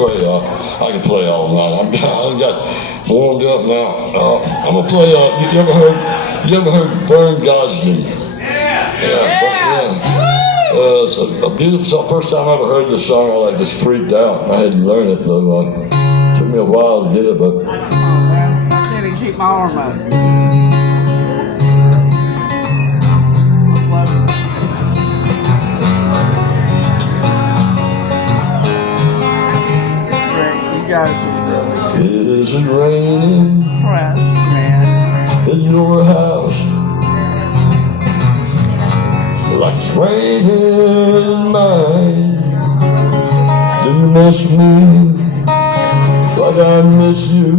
I can play all night. I got warmed up now. I'm gonna play. You ever heard Vern Gosden? It's a beautiful. First time I ever heard this song, I just freaked out. I had to learn it, though. It took me a while to get it, but. Come on, man. I can't even keep my arm up. You guys are really good. Is it raining? Press, man. In your house? Like it's raining in mine. Do you miss me like I miss you?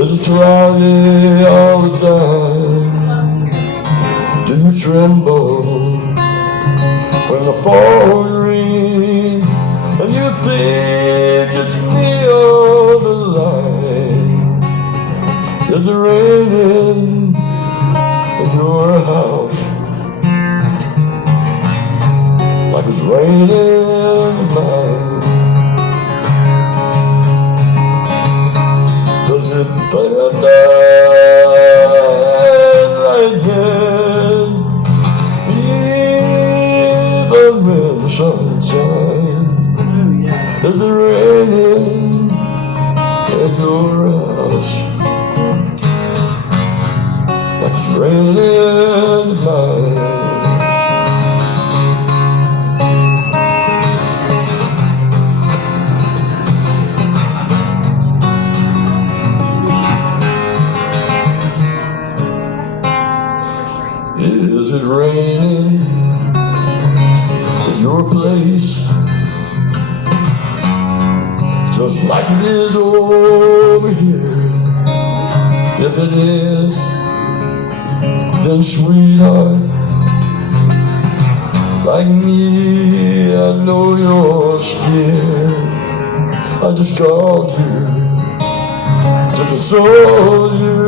Is it cloudy all the time? Do you tremble when the phone rings and you think it's me on the line? Is it raining in your house like it's raining in mine? Does it thunder like that even in the sunshine? Is it raining in your house like it's raining in mine? Is it raining in your place just like it is over here? If it is, then sweetheart, like me, I know you're scared. I just called you to console you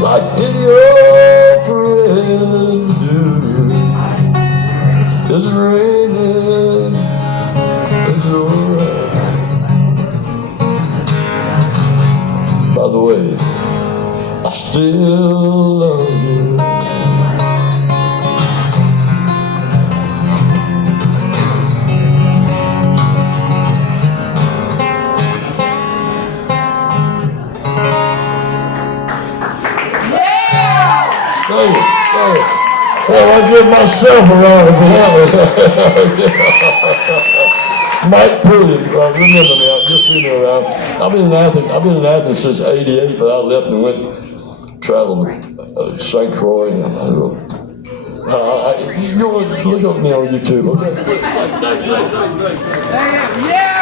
like any old friend do. Is it raining in your house? By the way, I still love you. Thank you. Well, I give myself a round of applause. Mike Pulliam, remember me, just so you know around. I've been in Athens since '88, but I left and went traveled to St. Croix. You look up me on YouTube, okay? Yeah,